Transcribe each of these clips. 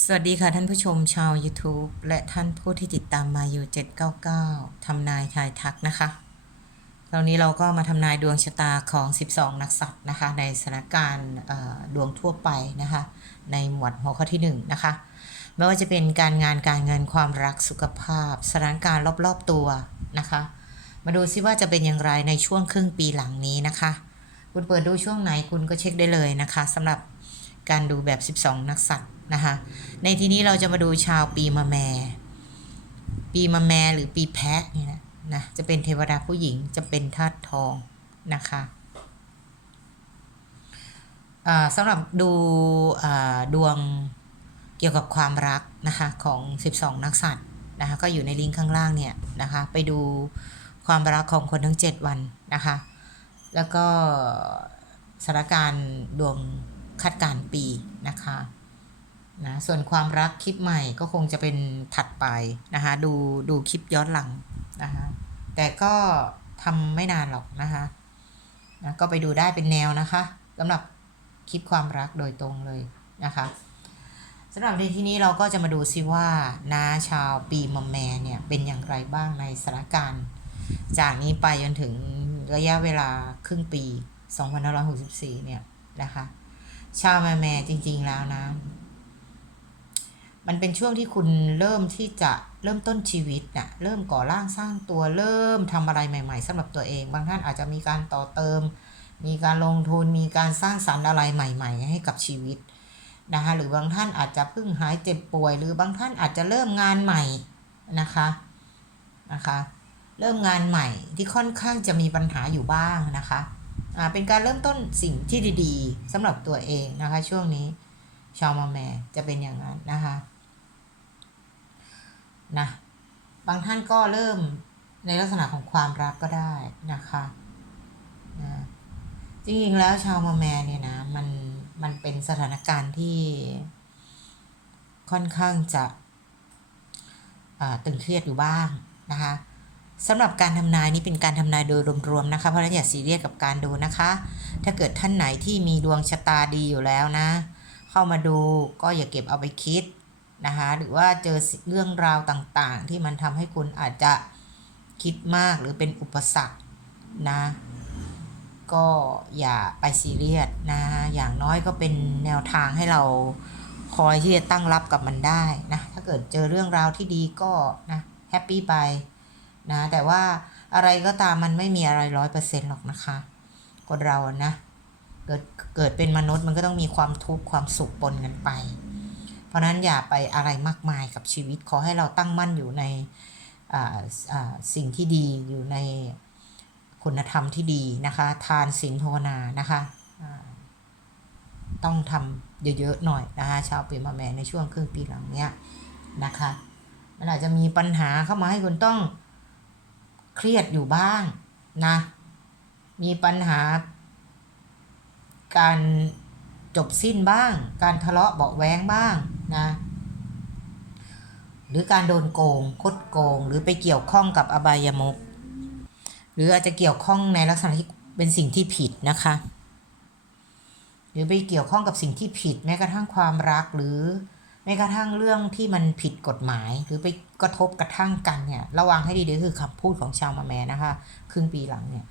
สวัสดีค่ะท่านผู้ชมชาว YouTube และท่านผู้ที่ติดตามมาอยู่ 799 ทำนายทายทักนะคะคราวนี้เราก็มาทำนายดวงชะตาของ 12 นักสัตว์นะคะ ในสถานการณ์ดวงทั่วไปนะคะ ในหมวดหัวข้อที่ 1 นะคะ ไม่ว่าจะเป็นการงานการเงินความรักสุขภาพสถานการณ์รอบๆตัวนะคะ มาดูซิว่าจะเป็นอย่างไรในช่วงครึ่งปีหลังนี้นะคะ คุณเปิดดูช่วงไหนคุณก็เช็คได้เลยนะคะสำหรับ การดูแบบ 12 นักสัตว์นะคะ ในที่นี้เราจะมาดูชาวปีมะแม ปีมะแมหรือปีแพะนี่นะนะจะเป็นเทวดาผู้หญิงจะเป็นธาตุทองนะคะอ่าสำหรับดูอ่าดวงเกี่ยวกับความรักนะคะของ 12 นักสัตว์นะคะก็อยู่ในลิงก์ข้างล่างเนี่ยนะคะไปดูความรักของคนทั้ง 7 วันนะคะ แล้วก็สถานการณ์ดวง คาดการปีนะคะนะส่วนความรักคลิปใหม่ก็คงจะเป็นถัดไปนะคะดูดูคลิปย้อนหลังนะคะแต่ก็ทำไม่นานหรอกนะคะนะก็ไปดูได้เป็นแนวนะคะสำหรับคลิปความรักโดยตรงเลยนะคะสำหรับในที่นี้เราก็จะมาดูซิว่านาชาวปีมะแมเนี่ยเป็นอย่างไรบ้างในสถานการณ์ จากนี้ไปจนถึงระยะเวลาครึ่งปี 2564 เนี่ยนะคะ ชาวแม่แม่จริง ๆ แล้วนะ มันเป็นช่วงที่คุณเริ่มที่จะเริ่มต้นชีวิตนะ่ะเริ่มก่อร่างสร้างตัวเริ่มทำอะไรใหม่ ๆสำหรับตัวเอง บางท่านอาจจะมีการต่อเติม มีการลงทุนมีการสร้างสรรค์อะไรใหม่ ๆ ให้กับชีวิตนะคะหรือบางท่านอาจจะเพิ่งหายเจ็บป่วย หรือบางท่านอาจจะเริ่มงานใหม่นะคะนะคะ เริ่มงานใหม่ที่ค่อนข้างจะมีปัญหาอยู่บ้างนะคะ เป็นการเริ่มต้นสิ่งที่ดีๆสำหรับตัวเองนะคะ ช่วงนี้ชาวมาแมจะเป็นอย่างนั้นนะคะนะบางท่านก็เริ่มในลักษณะของความรักก็ได้นะคะนะจริงๆแล้วชาวมาแมเนี่ยนะมันมันเป็นสถานการณ์ที่ค่อนข้างจะอ่าตึงเครียดอยู่บ้างนะคะ สำหรับการทำนายนี้เป็นการทำนายโดยรวมๆนะคะ เพราะฉะนั้นอย่าซีเรียสกับการดูนะคะ ถ้าเกิดท่านไหนที่มีดวงชะตาดีอยู่แล้วนะ เข้ามาดูก็อย่าเก็บเอาไปคิดนะคะหรือว่าเจอเรื่องราวต่างๆ ที่มันทำให้คุณอาจจะคิดมากหรือเป็นอุปสรรคนะก็อย่าไปซีเรียสนะอย่างน้อยก็เป็นแนวทางให้เราคอยที่จะตั้งรับกับมันได้นะถ้าเกิดเจอเรื่องราวที่ดีก็นะแฮปปี้ไป นะแต่ว่าอะไรก็ตามมันไม่มีอะไรร้อยเปอร์เซ็นต์หรอกนะคะคนเราอะนะเกิดเกิดเป็นมนุษย์มันก็ต้องมีความทุกข์ความสุขปนกันไป เพราะนั้นอย่าไปอะไรมากมายกับชีวิตขอให้เราตั้งมั่นอยู่ในอ่าอ่าสิ่งที่ดีอยู่ในคุณธรรมที่ดีนะคะ ทานศีลภาวนานะคะต้องทำเยอะๆหน่อยนะคะชาวปีมะแม่ในช่วงครึ่งปีหลังเนี้ยนะคะมันอาจจะมีปัญหาเข้ามาให้คุณต้อง เครียดอยู่บ้างนะ มีปัญหา การจบสิ้นบ้าง การทะเลาะเบาแว้งบ้างนะ หรือการโดนโกงคดโกง หรือไปเกี่ยวข้องกับอบายมุกหรืออาจจะเกี่ยวข้องในลักษณะที่เป็นสิ่งที่ผิดนะคะ หรือไปเกี่ยวข้องกับสิ่งที่ผิดแม้กระทั่งความรักหรือ แม้กระทั่งเรื่องที่มันผิดกฎหมายหรือไปกระทบกระทั่งกันเนี่ย ระวังให้ดีๆคือคำพูดของชาวมาแมนะคะครึ่งปีหลังเนี่ย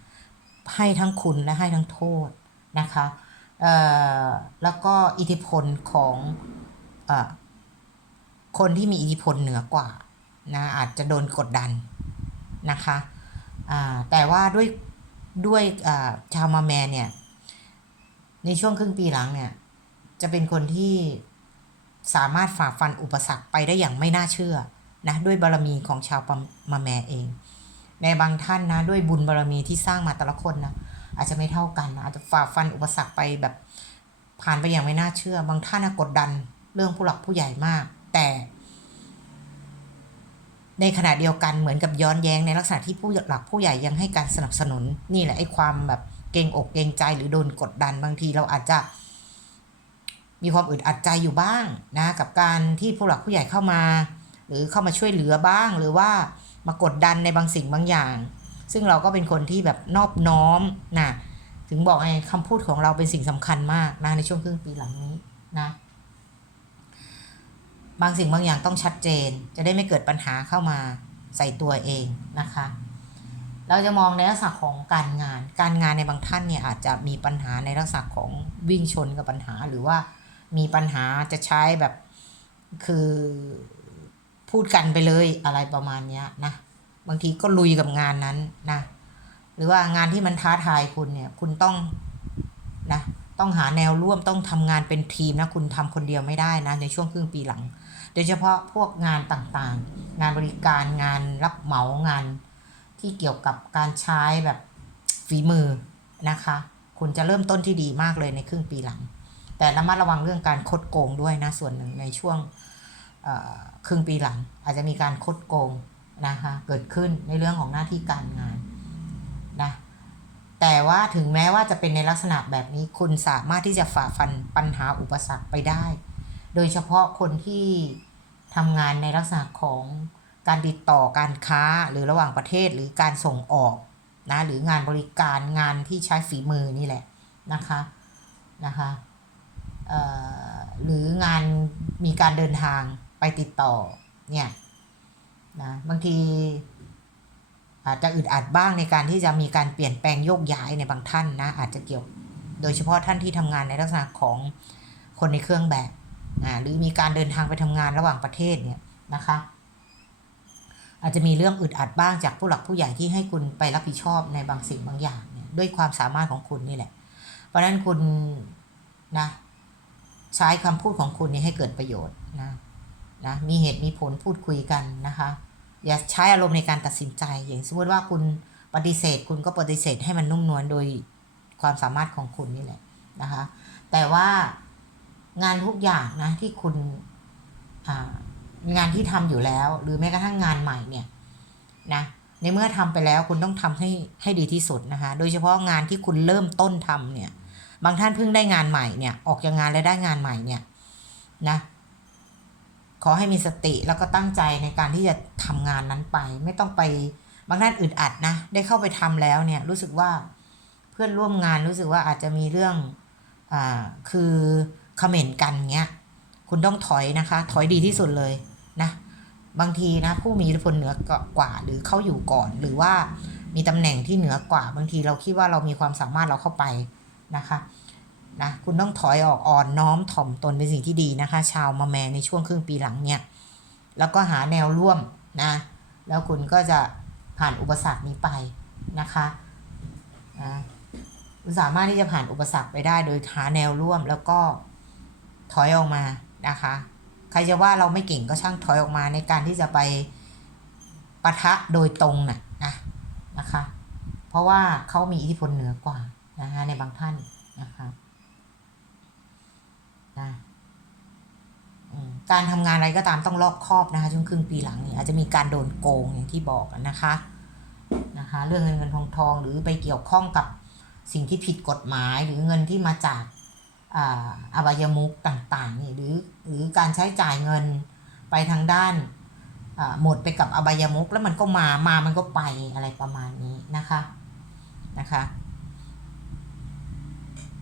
ให้ทั้งคุณและให้ทั้งโทษนะคะเอ่อแล้วก็อิทธิพลของเอ่อคนที่มีอิทธิพลเหนือกว่านะอาจจะโดนกดดันนะคะอ่าแต่ว่าด้วยด้วยอ่าชาวมาแมนเนี่ยในช่วงครึ่งปีหลังเนี่ยจะเป็นคนที่ สามารถฝ่าฟันอุปสรรคไปได้อย่างไม่น่าเชื่อนะด้วยบารมีของชาวมาแมเอง ในบางท่านนะด้วยบุญบารมีที่สร้างมาแต่ละคนนะอาจจะไม่เท่ากันนะอาจจะฝ่าฟันอุปสรรคไปแบบผ่านไปอย่างไม่น่าเชื่อ บางท่านกดดันเรื่องผู้หลักผู้ใหญ่มาก แต่ ในขณะเดียวกันเหมือนกับย้อนแย้งในลักษณะที่ผู้หลักผู้ใหญ่ยังให้การสนับสนุน นี่แหละไอ้ความแบบเกรงอกเกรงใจหรือโดนกดดันบางทีเราอาจจะ มีความอึดอัดใจอยู่บ้างนะกับการที่ผู้หลักผู้ใหญ่เข้ามา หรือเข้ามาช่วยเหลือบ้าง หรือว่ามากดดันในบางสิ่งบางอย่าง ซึ่งเราก็เป็นคนที่แบบนอบน้อมนะถึงบอกไงคำพูดของเราเป็นสิ่งสำคัญมากนะในช่วงครึ่งปีหลังนี้นะบางสิ่งบางอย่างต้องชัดเจน จะได้ไม่เกิดปัญหาเข้ามาใส่ตัวเองนะคะ เราจะมองในลักษณะของการงาน การงานในบางท่านเนี่ยอาจจะมีปัญหาในลักษณะของวิ่งชนกับปัญหาหรือว่า มีปัญหาจะใช้แบบคือพูดกันไปเลยอะไรประมาณเนี้ยนะบางทีก็ลุยกับงานนั้นนะหรือว่างานที่มันท้าทายคุณเนี่ยคุณต้องนะต้องหาแนวร่วมต้องทำงานเป็นทีมนะคุณทำคนเดียวไม่ได้นะในช่วงครึ่งปีหลัง โดยเฉพาะพวกงานต่างๆ งานบริการงานรับเหมางานที่เกี่ยวกับการใช้แบบฝีมือนะคะ คุณจะเริ่มต้นที่ดีมากเลยในครึ่งปีหลัง แต่ระมัดระวังเรื่องการคดโกงด้วยนะส่วนหนึ่งในช่วงครึ่งปีหลัง อาจจะมีการคดโกงนะคะเกิดขึ้นในเรื่องของหน้าที่การงานนะแต่ว่าถึงแม้ว่าจะเป็นในลักษณะแบบนี้คุณสามารถที่จะฝ่าฟันปัญหาอุปสรรคไปได้ โดยเฉพาะคนที่ทำงานในลักษณะของการติดต่อการค้าหรือระหว่างประเทศหรือการส่งออกนะหรืองานบริการงานที่ใช้ฝีมือนี่แหละนะคะนะคะ หรืองานมีการเดินทางไปติดต่อเนี่ยนะบางทีอาจจะอึดอัดบ้างในการที่จะมีการเปลี่ยนแปลงโยกย้ายในบางท่านนะอาจจะเกี่ยวโดยเฉพาะท่านที่ทำงานในลักษณะของคนในเครื่องแบบอ่าหรือมีการเดินทางไปทำงานระหว่างประเทศเนี่ยนะคะอาจจะมีเรื่องอึดอัดบ้างจากผู้หลักผู้ใหญ่ที่ให้คุณไปรับผิดชอบในบางสิ่งบางอย่างเนี่ยด้วยความสามารถของคุณนี่แหละ เพราะฉะนั้นคุณนะ ใช้คำพูดของคุณนี่ให้เกิดประโยชน์นะนะมีเหตุมีผลพูดคุยกันนะคะ อย่าใช้อารมณ์ในการตัดสินใจ อย่างสมมติว่าคุณปฏิเสธคุณก็ปฏิเสธให้มันนุ่มนวลโดยความสามารถของคุณนี่แหละนะคะ แต่ว่างานทุกอย่างนะที่คุณงานที่ทำอยู่แล้ว หรือแม้กระทั่งงานใหม่เนี่ยนะในเมื่อทำไปแล้วคุณต้องทำให้ให้ดีที่สุดนะคะ โดยเฉพาะงานที่คุณเริ่มต้นทำเนี่ย บางท่านเพิ่งได้งานใหม่เนี่ยออกจากงานแล้วได้งานใหม่เนี่ยนะขอให้มีสติแล้วก็ตั้งใจในการที่จะทำงานนั้นไป ไม่ต้องไปบางท่านอึดอัดนะ ได้เข้าไปทำแล้วเนี่ยรู้สึกว่าเพื่อนร่วมงานรู้สึกว่าอาจจะมีเรื่องอ่าคือคอมเขมนต์กันเงี้ยคุณต้องถอยนะคะ ถอยดีที่สุดเลยนะบางทีนะผู้มีอิทธิพลเหนือกว่า หรือเข้าอยู่ก่อน หรือว่ามีตำแหน่งที่เหนือกว่า บางทีเราคิดว่าเรามีความสามารถเราเข้าไป นะคะนะคุณต้องถอยออกอ่อนน้อมถ่อมตนเป็นสิ่งที่ดีนะคะ ชาวมาแมในช่วงครึ่งปีหลังเนี่ยแล้วก็หาแนวร่วมนะแล้วคุณก็จะผ่านอุปสรรคนี้ไปนะคะนะคุณสามารถที่จะผ่านอุปสรรคไปได้โดยหาแนวร่วมแล้วก็ถอยออกมานะคะ ใครจะว่าเราไม่เก่งก็ช่างถอยออกมาในการที่จะไปปะทะโดยตรงน่ะนะนะคะ เพราะว่าเขามีอิทธิพลเหนือกว่า นะคะในบางท่านนะคะนะการทำงานอะไรก็ตามต้องรอบคอบนะคะช่วงครึ่งปีหลังนี้อาจจะมีการโดนโกงอย่างที่บอกนะคะนะคะ เรื่องเงินเงินทองทองหรือไปเกี่ยวข้องกับสิ่งที่ผิดกฎหมายหรือเงินที่มาจากอาบายมุกต่างๆนี่หรือหรือการใช้จ่ายเงินไปทางด้านหมดไปกับอบายมุกแล้วมันก็มามามันก็ไปอะไรประมาณนี้นะคะนะคะ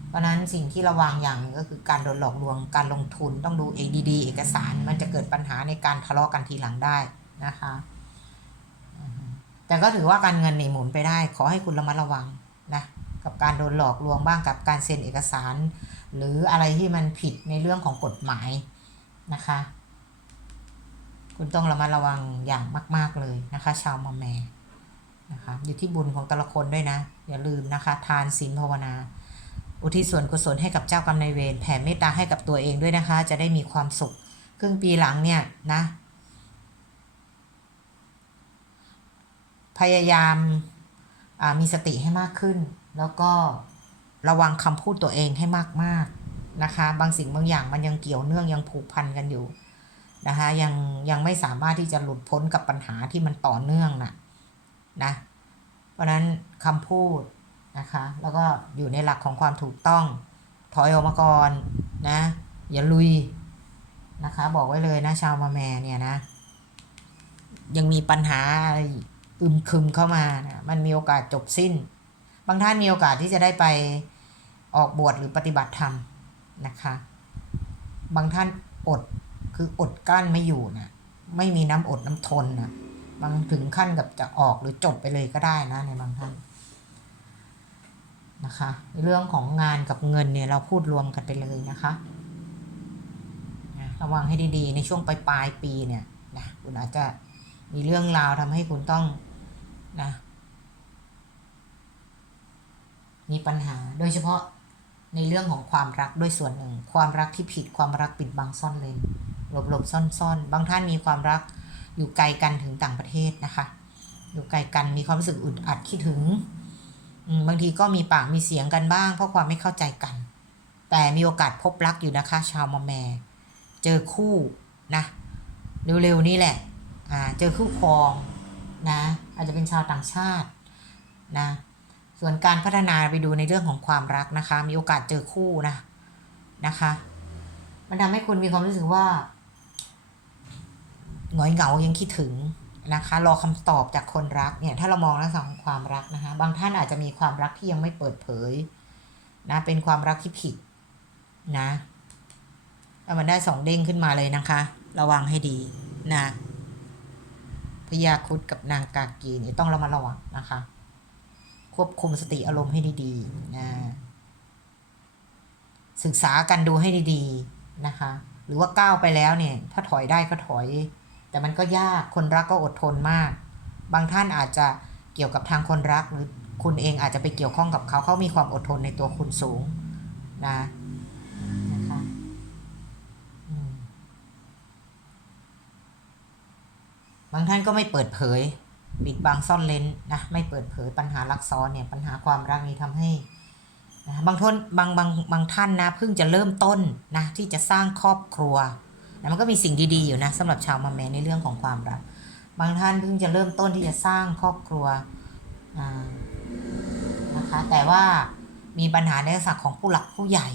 เพราะนั้นสิ่งที่ระวังอย่างหนึ่งก็คือการโดนหลอกลวงการลงทุนต้องดูเองดีๆเอกสารมันจะเกิดปัญหาในการทะเลาะกันทีหลังได้นะคะ แต่ก็ถือว่าการเงินในหมุนไปได้ ขอให้คุณระมัดระวังนะกับการโดนหลอกลวงบ้างกับการเซ็นเอกสาร หรืออะไรที่มันผิดในเรื่องของกฎหมายนะคะ คุณต้องระมัดระวังอย่างมาก ๆเลยนะคะ ชาวมาแมนะคะอยู่ที่บุญของแต่ละคนด้วยนะ อย่าลืมนะคะ ทานศีลภาวนา อุทิศส่วนกุศลให้กับเจ้ากรรมนายเวรแผ่เมตตาให้กับตัวเองด้วยนะคะ จะได้มีความสุข ครึ่งปีหลังเนี่ยนะ พยายามามีสติให้มากขึ้น แล้วก็ระวังคำพูดตัวเองให้มากๆนะคะ บางสิ่งบางอย่างมันยังเกี่ยวเนื่องยังผูกพันกันอยู่นะคะยังยังไม่สามารถที่จะหลุดพ้นกับปัญหาที่มันต่อเนื่องน่ะนะ เพราะนั้นคำพูด นะคะ แล้วก็อยู่ในหลักของความถูกต้อง ถอยออกมาก่อนนะ อย่าลุยนะคะ บอกไว้เลยนะชาวมาแมเนี่ยนะ ยังมีปัญหาอะไรอึมครึมเข้ามานะมันมีโอกาสจบสิ้น บางท่านมีโอกาสที่จะได้ไปออกบวชหรือปฏิบัติธรรมนะคะ บางท่านอดคืออดกั้นไม่อยู่นะไม่มีน้ำอดน้ำทนนะบางถึงขั้นกับจะออกหรือจบไปเลยก็ได้นะในบางท่าน นะคะเรื่องของงานกับเงินเนี่ยเราพูดรวมกันไปเลยนะคะระวังให้ดีๆ ในช่วงปลายปลายปีเนี่ยนะคุณอาจจะมีเรื่องราวทำให้คุณต้องนะมีปัญหาโดยเฉพาะในเรื่องของความรักด้วยส่วนหนึ่ง ความรักที่ผิดความรักปิดบังซ่อนเลนหลบหลบซ่อนซ่อนบางท่านมีความรักอยู่ไกลกันถึงต่างประเทศนะคะ อยู่ไกลกันมีความรู้สึกอึดอัดคิดถึง บางทีก็มีปากมีเสียงกันบ้าง เพราะความไม่เข้าใจกัน แต่มีโอกาสพบรักอยู่นะคะ ชาวมอแม เจอคู่นะเร็วๆนี่แหละอ่าเจอคู่ครองนะอาจจะเป็นชาวต่างชาตินะส่วนการพัฒนาไปดูในเรื่องของความรักนะคะ มีโอกาสเจอคู่นะนะคะ มันทำให้คุณมีความรู้สึกว่าหงอยเหงายังคิดถึง นะคะ รอคำตอบจากคนรักเนี่ย ถ้าเรามองในส่วนของความรักนะคะ บางท่านอาจจะมีความรักที่ยังไม่เปิดเผยนะ เป็นความรักที่ผิดนะแล้วมันได้สองเด้งขึ้นมาเลยนะคะ ระวังให้ดีนะพญาคุดกับนางกากีเนี่ยต้องระมัดระวังนะคะ ควบคุมสติอารมณ์ให้ดีๆนะศึกษากันดูให้ดีๆนะคะ หรือว่าก้าวไปแล้วเนี่ย ถ้าถอยได้ก็ถอย แต่มันก็ยากคนรักก็อดทนมาก บางท่านอาจจะเกี่ยวกับทางคนรักหรือคุณเองอาจจะไปเกี่ยวข้องกับเขาเขามีความอดทนในตัวคุณสูงนะนะคะบางท่านก็ไม่เปิดเผยปิดบังซ่อนเลนนะไม่เปิดเผยปัญหารักซ้อนเนี่ยปัญหาความรักนี้ทำให้นะบางท่านบางบางบางท่านนะเพิ่งจะเริ่มต้นนะที่จะสร้างครอบครัว นะมันก็มีสิ่งดีๆอยู่นะสำหรับชาวมาแมนในเรื่องของความรัก บางท่านเพิ่งจะเริ่มต้นที่จะสร้างครอบครัวนะคะแต่ว่ามีปัญหาในลักษณะของผู้หลักผู้ใหญ่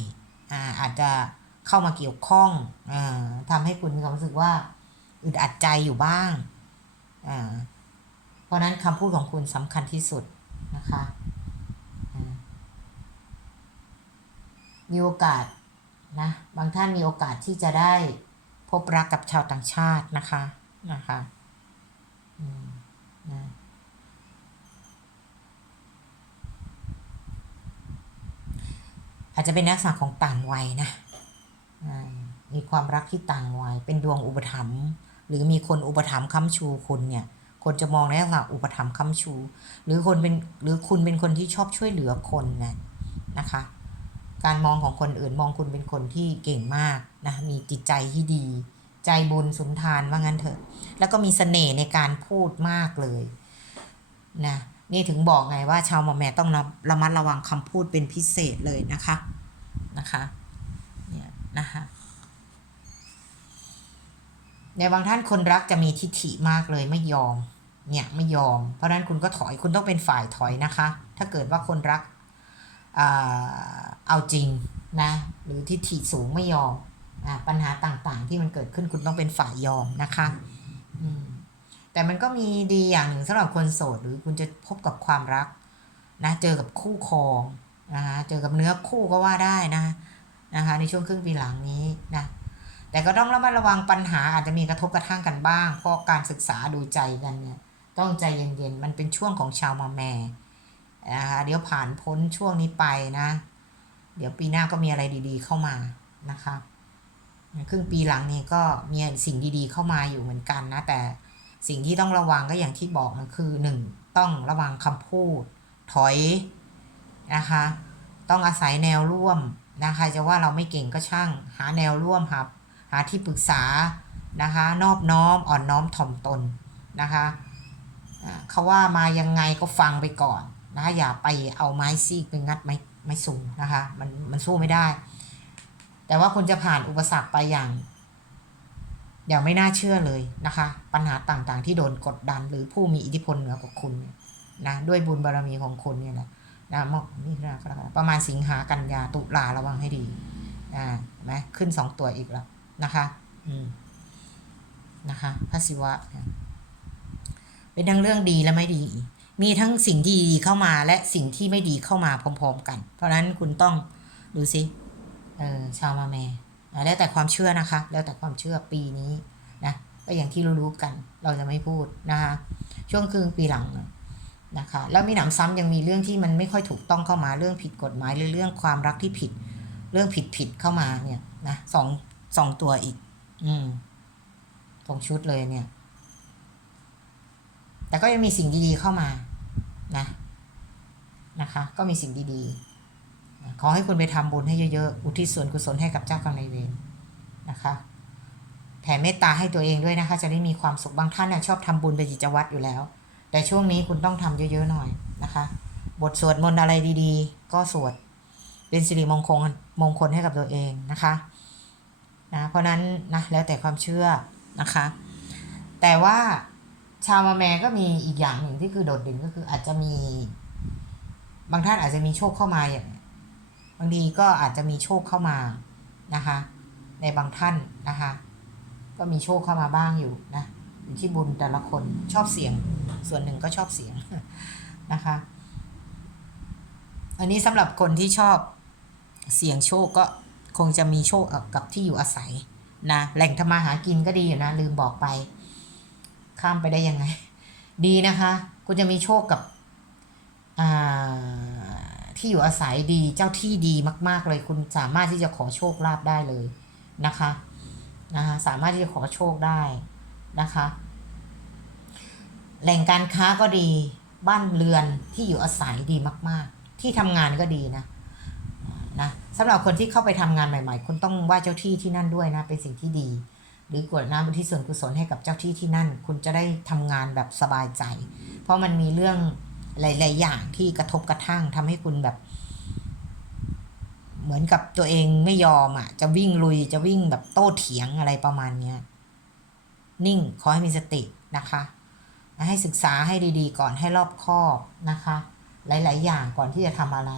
อาอาจจะเข้ามาเกี่ยวข้องอ่าทำให้คุณมีความรู้สึกว่าอึดอัดใจอยู่บ้างเพราะนั้นคำพูดของคุณสำคัญที่สุดนะคะมีโอกาสนะบางท่านมีโอกาสที่จะได้ บรักกับชาวต่างชาตินะคะนะคะอาจจะเป็นลักษณะของต่างวัยนะมีความรักที่ต่างวัย เป็นดวงอุปถัมภ์หรือมีคนอุปถัมภ์ค้ำชูคุณเนี่ย คนจะมองในลักษณะอุปถัมภ์ค้ำชู หรือคนเป็นหรือคุณเป็นคนที่ชอบช่วยเหลือคนนะนะคะ การมองของคนอื่นมองคุณเป็นคนที่เก่งมากนะมีจิตใจที่ดี ใจบุญสุนทานว่างั้นเถอะ แล้วก็มีเสน่ห์ในการพูดมากเลยนะนี่ถึงบอกไงว่าชาวมอแมต้องระระมัดระวังคำพูดเป็นพิเศษเลยนะคะนะคะเนี่ยนะคะในบางท่านคนรักจะมีทิฐิมากเลยไม่ยอมเนี่ยไม่ยอม เพราะนั้นคุณก็ถอยคุณต้องเป็นฝ่ายถอยนะคะ ถ้าเกิดว่าคนรัก เอาจริงนะหรือทิฐิสูงไม่ยอมอ่าปัญหาต่างๆ ที่มันเกิดขึ้นคุณต้องเป็นฝ่ายยอมนะคะอืมแต่มันก็มีดีอย่างหนึ่งสำหรับคนโสดหรือคุณจะพบกับความรักนะเจอกับคู่ครองนะคะเจอกับเนื้อคู่ก็ว่าได้นะนะคะในช่วงครึ่งปีหลังนี้นะแต่ก็ต้องระมัดระวังปัญหาอาจจะมีกระทบกระทั่งกันบ้าง เพราะการศึกษาดูใจกันเนี่ยต้องใจเย็นๆ มันเป็นช่วงของชาวมาแม่ นะคะเดี๋ยวผ่านพ้นช่วงนี้ไปนะ เดี๋ยวปีหน้าก็มีอะไรดีๆเข้ามานะคะครึ่งปีหลังนี้ก็มีสิ่งดีๆเข้ามาอยู่เหมือนกันนะ แต่สิ่งที่ต้องระวังก็อย่างที่บอกนคือหนึ่งต้องระวังคำพูด ถอยนะคะ ต้องอาศัยแนวร่วมนะครจะว่าเราไม่เก่งก็ช่าง หาแนวร่วมหาหาที่ปรึกษานะคะ นอบน้อมอ่อนน้อมถ่อมตนนะคะเขาว่ามายังไงก็ฟังไปก่อน นะอย่าไปเอาไม้ซีกไปงัดไม้ไม้สูงนะคะ มันมันสู้ไม่ได้ แต่ว่าคุณจะผ่านอุปสรรคไปอย่าง อย่างไม่น่าเชื่อเลยนะคะ ปัญหาต่างๆ ที่โดนกดดัน หรือผู้มีอิทธิพลเหนือกว่าคุณนะด้วยบุญบารมีของคุณเนี่ยแหละนะมอกนี่นะประมาณสิงหากันยาตุลาระวังให้ดีอ่านไหมขึ้นสองตัวอีกแล้วนะคะ อืมนะคะพระศิวะเนี่ยเป็นทั้งเรื่องดีและไม่ดี มีทั้งสิ่งที่ดีเข้ามาและสิ่งที่ไม่ดีเข้ามาพร้อมๆกัน เพราะฉะนั้นคุณต้องดูสิเออชาวมาแม่อ่าแล้วแต่ความเชื่อนะคะ แล้วแต่ความเชื่อปีนี้นะก็อย่างที่รู้ๆกันเราจะไม่พูดนะคะช่วงครึ่งปีหลังนะคะแล้วมีหนำซ้ำยังมีเรื่องที่มันไม่ค่อยถูกต้องเข้ามาเรื่องผิดกฎหมายหรือเรื่องความรักที่ผิด เรื่องผิดผิดๆเข้ามาเนี่ยนะสองสองตัวอีก อืมสองชุดเลยเนี่ย แต่ก็ยังมีสิ่งดีๆเข้ามานะนะคะ ก็มีสิ่งดีๆ ขอให้คุณไปทำบุญให้เยอะๆ อุทิศส่วนกุศลให้กับเจ้ากรรมนายเวรนะคะ แผ่เมตตาให้ตัวเองด้วยนะคะ จะได้มีความสุขบางท่านน่ะชอบทำบุญเป็นกิจวัตรอยู่แล้ว แต่ช่วงนี้คุณต้องทำเยอะๆหน่อยนะคะ บทสวดมนต์อะไรดีๆ ก็สวดเป็นสิริมงคลมงคลให้กับตัวเองนะคะนะเพราะนั้นนะแล้วแต่ความเชื่อนะคะ แต่ว่า ชาวมาแมก็มีอีกอย่างหนึ่งที่คือโดดเด่นก็คืออาจจะมี บางท่านอาจจะมีโชคเข้ามาอย่างบางทีก็อาจจะมีโชคเข้ามานะคะ ในบางท่านนะคะ ก็มีโชคเข้ามาบ้างอยู่นะอยู่ที่บุญแต่ละคนชอบเสียง ส่วนหนึ่งก็ชอบเสียงนะคะ อันนี้สำหรับคนที่ชอบเสี่ยงโชคก็คงจะมีโชคกับที่อยู่อาศัยนะแหล่งทำมาหากินก็ดีอยู่นะ ลืมบอกไป ข้ามไปได้ยังไง ดีนะคะคุณจะมีโชคกับอ่าที่อยู่อาศัยดีเจ้าที่ดีมาก ๆ เลยคุณสามารถที่จะขอโชคลาภได้เลยนะคะนะคะสามารถที่จะขอโชคได้นะคะ แหล่งการค้าก็ดีบ้านเรือนที่อยู่อาศัยดีมาก ๆ ที่ทำงานก็ดีนะนะสำหรับคนที่เข้าไปทำงานใหม่ ๆ คุณต้องไหว้เจ้าที่ที่นั่นด้วยนะเป็นสิ่งที่ดี หรือกวดน้ำอุทิศส่วนกุศลให้กับเจ้าที่ที่นั่น คุณจะได้ทำงานแบบสบายใจ เพราะมันมีเรื่องหลาย ๆ อย่างที่กระทบกระทั่งทำให้คุณแบบ เหมือนกับตัวเองไม่ยอมอะ จะวิ่งลุยจะวิ่งแบบโต้เถียงอะไรประมาณเนี้ยนิ่งขอให้มีสตินะคะให้ศึกษาให้ดีๆ ก่อนให้รอบคอบนะคะ หลาย ๆ อย่างก่อนที่จะทำอะไร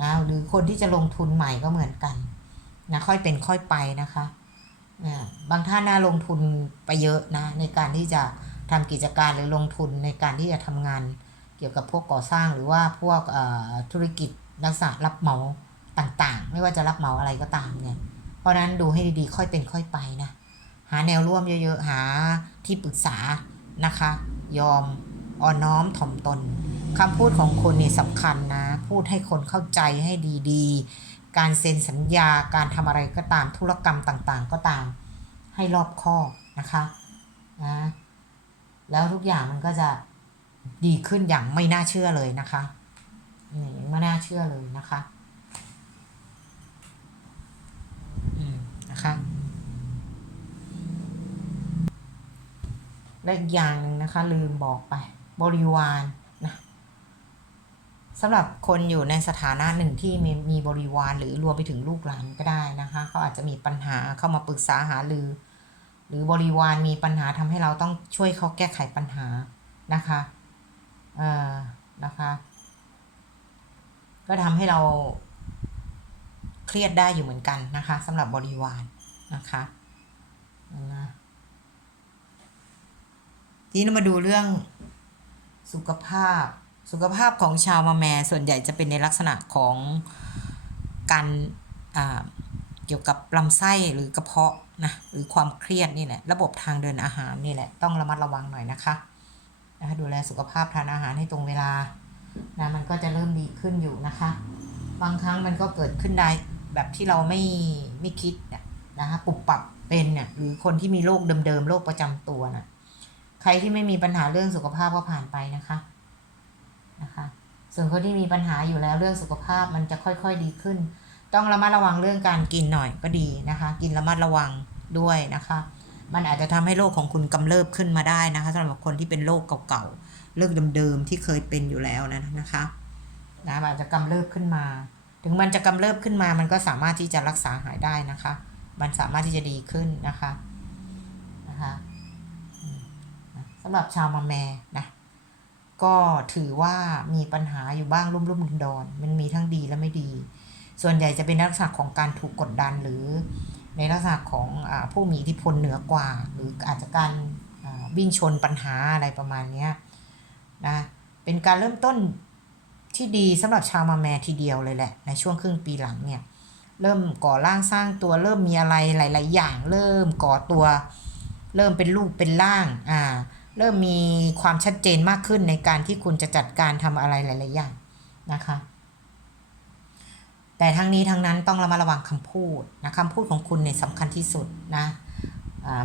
นะหรือคนที่จะลงทุนใหม่ก็เหมือนกันนะค่อยเป็นค่อยไปนะคะ นะบางท่านน่าลงทุนไปเยอะนะในการที่จะทำกิจการหรือลงทุนในการที่จะทำงานเกี่ยวกับพวกก่อสร้างหรือว่าพวกธุรกิจลักษณะรับเหมาต่างๆ ไม่ว่าจะรับเหมาอะไรก็ตามเนี่ย เพราะฉะนั้นดูให้ดีๆค่อยเป็นค่อยไปนะ หาแนวร่วมเยอะๆ หาที่ปรึกษานะคะ ยอมอ่อนน้อมถ่อมตนคำพูดของคนนี่สำคัญนะ พูดให้คนเข้าใจให้ดีๆ การเซ็นสัญญาการทำอะไรก็ตามธุรกรรมต่างๆ ก็ตามให้รอบคอบนะคะนะแล้วทุกอย่างมันก็จะดีขึ้นอย่างไม่น่าเชื่อเลยนะคะไม่น่าเชื่อเลยนะคะอืมนะคะและอีกอย่างหนึ่งนะคะ ลืมบอกไป บริวาร สำหรับคนอยู่ในสถานะหนึ่งที่มีมีบริวารหรือรวมไปถึงลูกหลานก็ได้นะคะเขาอาจจะมีปัญหาเข้ามาปรึกษาหารือ หรือบริวารมีปัญหาทำให้เราต้องช่วยเขาแก้ไขปัญหานะคะเอ่อนะคะ ก็ทำให้เราเครียดได้อยู่เหมือนกันนะคะสำหรับบริวารนะคะนะทีนี้เรามาดูเรื่องสุขภาพ สุขภาพของชาวมาแมส่วนใหญ่จะเป็นในลักษณะของการเกี่ยวกับลำไส้หรือกระเพาะนะหรือความเครียดนี่แหละระบบทางเดินอาหารนี่แหละต้องระมัดระวังหน่อยนะคะนะคะดูแลสุขภาพทานอาหารให้ตรงเวลานะมันก็จะเริ่มดีขึ้นอยู่นะคะ บางครั้งมันก็เกิดขึ้นได้แบบที่เราไม่ไม่คิดนะคะปุบปับเป็นเนี่ยหรือคนที่มีโรคเดิมๆโรคประจำตัวน่ะใครที่ไม่มีปัญหาเรื่องสุขภาพก็ผ่านไปนะคะ นะคะ ส่วนคนที่มีปัญหาอยู่แล้วเรื่องสุขภาพมันจะค่อยๆดีขึ้น ต้องระมัดระวังเรื่องการกินหน่อยก็ดีนะคะ กินระมัดระวังด้วยนะคะ มันอาจจะทำให้โรคของคุณกำเริบขึ้นมาได้นะคะสำหรับคนที่เป็นโรคเก่าๆเรื่องเดิมๆที่เคยเป็นอยู่แล้วนะนะคะนะอาจจะกำเริบขึ้นมา ถึงมันจะกำเริบขึ้นมา มันก็สามารถที่จะรักษาหายได้นะคะ มันสามารถที่จะดีขึ้นนะคะนะคะสำหรับชาวมาแมนะ ก็ถือว่ามีปัญหาอยู่บ้างรุ่มรุ่มดอนมันมีทั้งดีและไม่ดี ส่วนใหญ่จะเป็นลักษณะของการถูกกดดันหรือในลักษณะของอผู้มีอิทธิพลเหนือกว่า หรืออาจจะการวิ่งชนปัญหาอะไรประมาณนี้นะเป็นการเริ่มต้นที่ดีสำหรับชาวมาแมทีเดียวเลยแหละ ในช่วงครึ่งปีหลังเนี่ยเริ่มก่อร่างสร้างตัวเริ่มมีอะไรหลาย ๆ อย่าง เริ่มก่อตัว เริ่มเป็นรูปเป็นร่างอ่า เริ่มมีความชัดเจนมากขึ้นในการที่คุณจะจัดการทำอะไรหลาย ๆ อย่างนะคะ แต่ทั้งนี้ทั้งนั้นต้องระมัดระวังคำพูดนะคำพูดของคุณเนี่ยสำคัญที่สุดนะ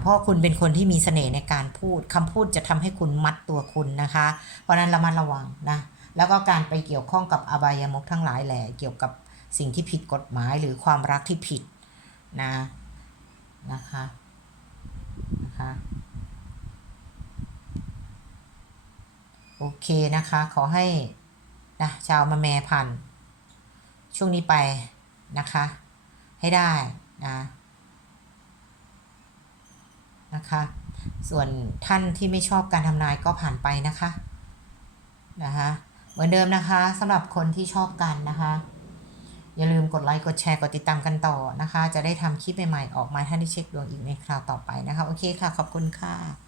เพราะคุณเป็นคนที่มีเสน่ห์ในการพูดคำพูดจะทำให้คุณมัดตัวคุณนะคะ เพราะนั้นระมัดระวังนะแล้วก็การไปเกี่ยวข้องกับอบายมุขทั้งหลายแหละเกี่ยวกับสิ่งที่ผิดกฎหมายหรือความรักที่ผิดนะนะคะนะคะ โอเคนะคะ ขอให้นะชาวมาแม่พัน ช่วงนี้ไปนะคะ ให้ได้นะนะคะ ส่วนท่านที่ไม่ชอบการทำนายก็ผ่านไปนะคะนะคะเหมือนเดิมนะคะสำหรับคนที่ชอบกันนะคะ อย่าลืมกดไลค์กดแชร์กดติดตามกันต่อนะคะ จะได้ทำคลิปใหม่ๆออกมาให้ท่านได้เช็คดวงอีกในคราวต่อไปนะคะ โอเคค่ะ ขอบคุณค่ะ